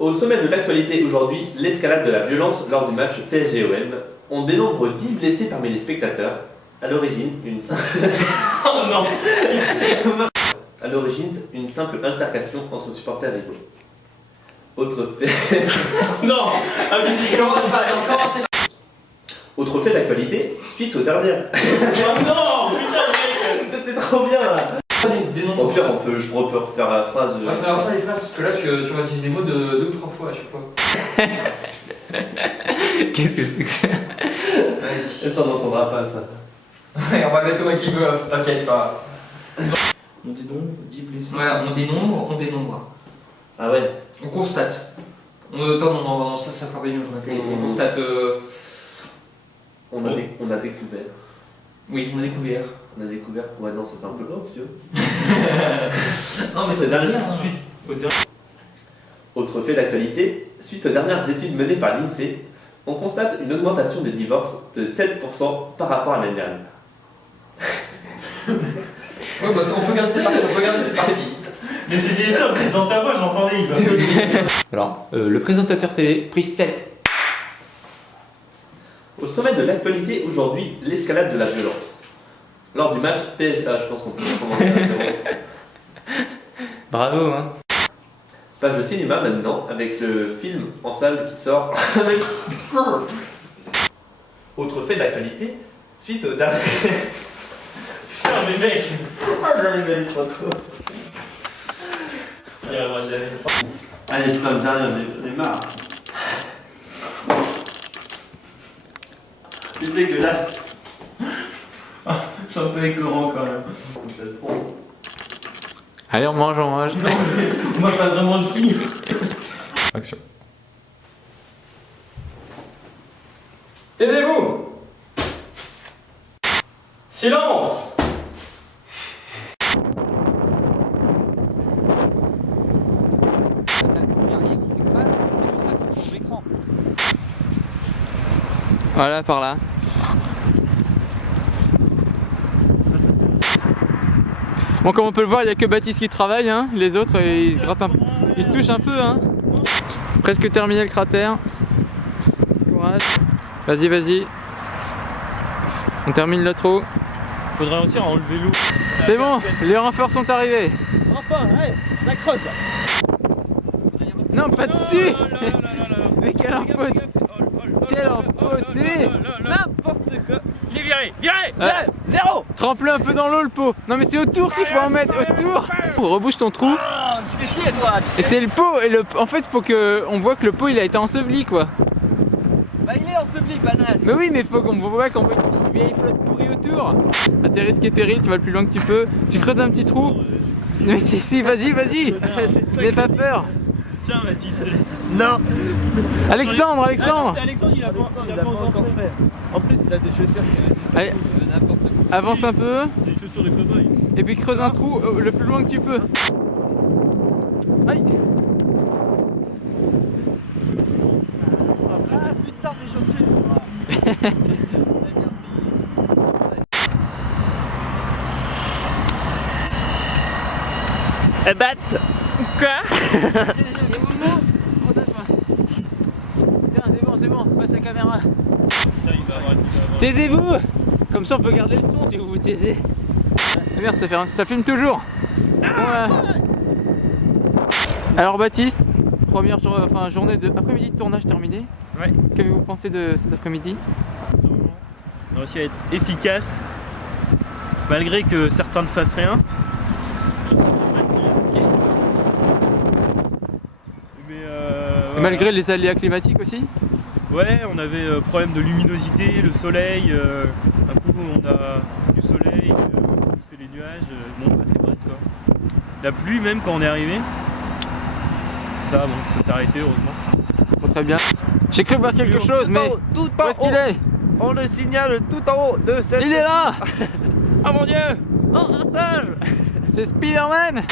Au sommet de l'actualité aujourd'hui, l'escalade de la violence lors du match PSG-OM. On dénombre 10 blessés parmi les spectateurs. À l'origine, une simple... Oh non. À l'origine, une simple altercation entre supporters rivaux. Autre fait... Non. Ah mais j'ai commencé. Autre fait d'actualité, suite aux dernières... Oh non. Putain mec. C'était trop bien là. Au pire, je peux refaire la phrase... On va faire enfin les phrases parce que là tu vas utiliser des mots 2 ou 3 fois à chaque fois. Qu'est-ce que c'est que ça? Et ça, on n'entendra pas ça. Ouais, on va mettre Thomas qui veut, t'inquiète pas. On dénombre 10 blessés. Ouais, on dénombre. Ah ouais. On constate. Pardon, non, ça fera pas une journée. On constate. On a découvert. Oui, on a découvert. On a découvert. Ouais, non, ça fait un peu long, tu vois. Non, mais c'est dernière Suite. Autre fait d'actualité, suite aux dernières études menées par l'INSEE, on constate une augmentation de divorces de 7% par rapport à l'année dernière. Ouais, bah on peut garder cette partie. Mais c'était sûr, peut-être dans ta voix, j'entendais. Il Alors, le présentateur télé, prise 7. Au sommet de l'actualité aujourd'hui, l'escalade de la violence. Lors du match PSG... Ah, je pense qu'on peut commencer à zéro. Bravo, hein. Page de cinéma maintenant, avec le film en salle qui sort. Autre fait d'actualité, suite au dernier... Putain mais mec. J'en ai mêlé trop tôt. Il arrivera jamais. Allez putain, le dernier, on est marre. C'est dégueulasse. Je suis un peu écœurant quand même. Allez, on mange. Non, on n'a pas vraiment de fini. Action. Taisez-vous. Silence. Voilà, par là. Bon, comme on peut le voir, il n'y a que Baptiste qui travaille, hein. Les autres, ils se grattent ils se touchent un peu, hein. Presque terminé le cratère. Courage. Vas-y. On termine le trou. Faudrait aussi enlever l'eau. C'est bon, les renforts sont arrivés. Enfin, allez, la creuse là. Non, pas dessus. Mais quel empoté. Quel empoté. N'importe quoi. Il est viré. Zéro. Trempe-le un peu dans l'eau, le pot. Non, mais c'est autour qu'il faut en mettre, autour. Rebouche ton trou. Tu fais chier toi. Et c'est le pot. Et en fait, faut qu'on voit que le pot il a été enseveli, quoi. Bah il est enseveli, banane. Mais oui, mais faut qu'on voit qu'on voit une vieille flotte pourrie autour. À tes risques et périls, tu vas le plus loin que tu peux. Tu creuses un petit trou. Mais si, vas-y. N'aie pas peur. Tiens Mathilde, je te laisse. Non. Alexandre. C'est Alexandre, il a pas encore fait. En plus, il a des chaussures. Allez, avance un peu. Des chaussures de cow-boy. Et puis creuse un trou le plus loin que tu peux. Aïe. Ah putain mes chaussures. Elle batte. Quoi? Comment ça, toi? Tiens, c'est bon, passe la caméra. Taisez-vous. Comme ça, on peut garder le son si vous vous taisez. Ah, merde, ça filme toujours. Bon, alors, Baptiste, journée de après-midi de tournage terminée. Ouais. Qu'avez-vous pensé de cet après-midi? On a réussi à être efficace, malgré que certains ne fassent rien. Et malgré les aléas climatiques aussi? Ouais, on avait problème de luminosité, le soleil, un coup on a du soleil, c'est les nuages, bon bah, c'est bref quoi. La pluie même quand on est arrivé, ça s'est arrêté heureusement. Bon, très bien. J'ai cru voir quelque chose, mais Tout où est-ce qu'il est? On le signale tout en haut de cette... Il est là. Oh mon dieu! Oh, un singe. C'est Spider-Man.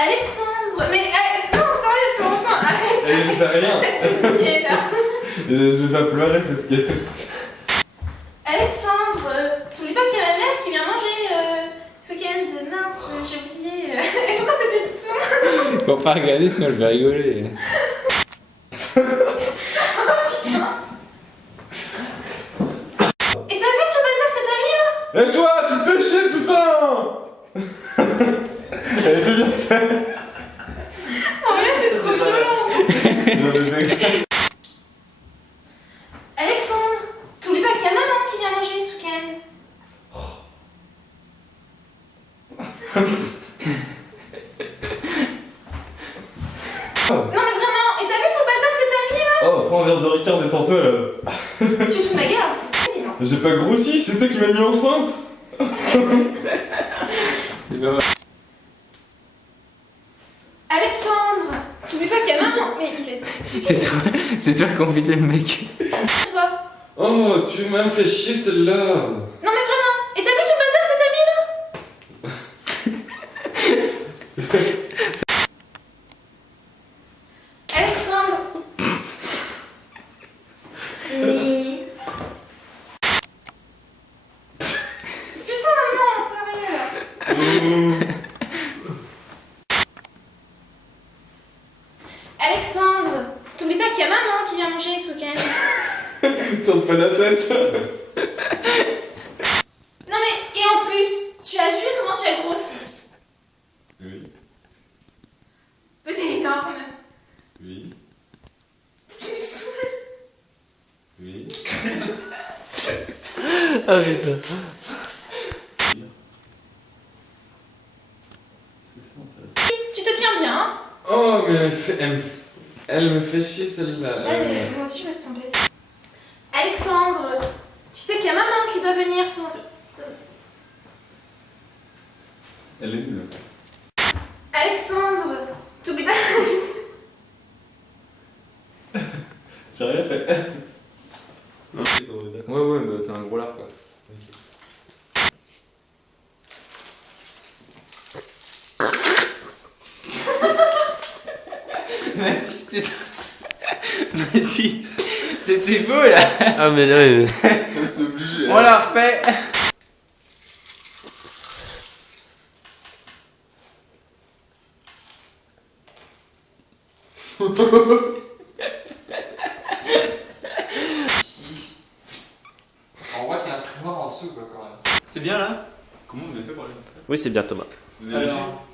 Alexandre, mais non, sérieux, Florentin, arrête! Je fais rien. T'es là. Je vais pas pleurer parce que... Alexandre, t'oublies pas qu'il y a ma mère qui vient manger ce week-end Faut pas regarder sinon je vais rigoler. Et t'as vu tout le bazar que t'as mis là? Et toi, tu te fais chier, putain. Elle était bien ça. Oh là c'est trop violent. Alexandre, t'oublies pas qu'il y a maman qui vient manger ce week-end. Non mais vraiment, et t'as vu tout le bazar que t'as mis là? Oh, prends un verre de Ricard, détends-toi là. Tu te fous de ma gueule en plus, si non. J'ai pas grossi, c'est toi qui m'as mis enceinte. C'est pas mal. Alexandre, t'oublies pas qu'il y a maman. Mais il est stupide. C'est toi qui convidé le mec. Toi. Oh, tu m'as fait chier celle-là. Non mais vraiment, et t'as vu tout le bazar que t'as mis là? Alexandre. Oui. Putain non, sérieux là. Alexandre, t'oublies pas qu'il y a maman qui vient manger ce week-end. Tourne pas la tête. Non mais, et en plus, tu as vu comment tu as grossi? Oui, Mais t'es énorme. oui, Tu me saoules. oui. Ah putain. Tu te tiens bien, hein? Oh, mais elle me fait chier celle-là. Ouais, mais moi aussi je me suis trompée. Alexandre, tu sais qu'il y a maman qui doit venir sur... Elle est nulle. Alexandre, t'oublies pas... J'ai rien fait. Ouais, bah t'as un gros lard quoi. Mathis, c'était beau là. Ah mais là... C'est obligé. On la refait. On voit qu'il y a un truc noir en dessous quoi quand même. C'est bien là? Comment vous avez fait pour aller? Oui c'est bien Thomas. Vous avez Alors,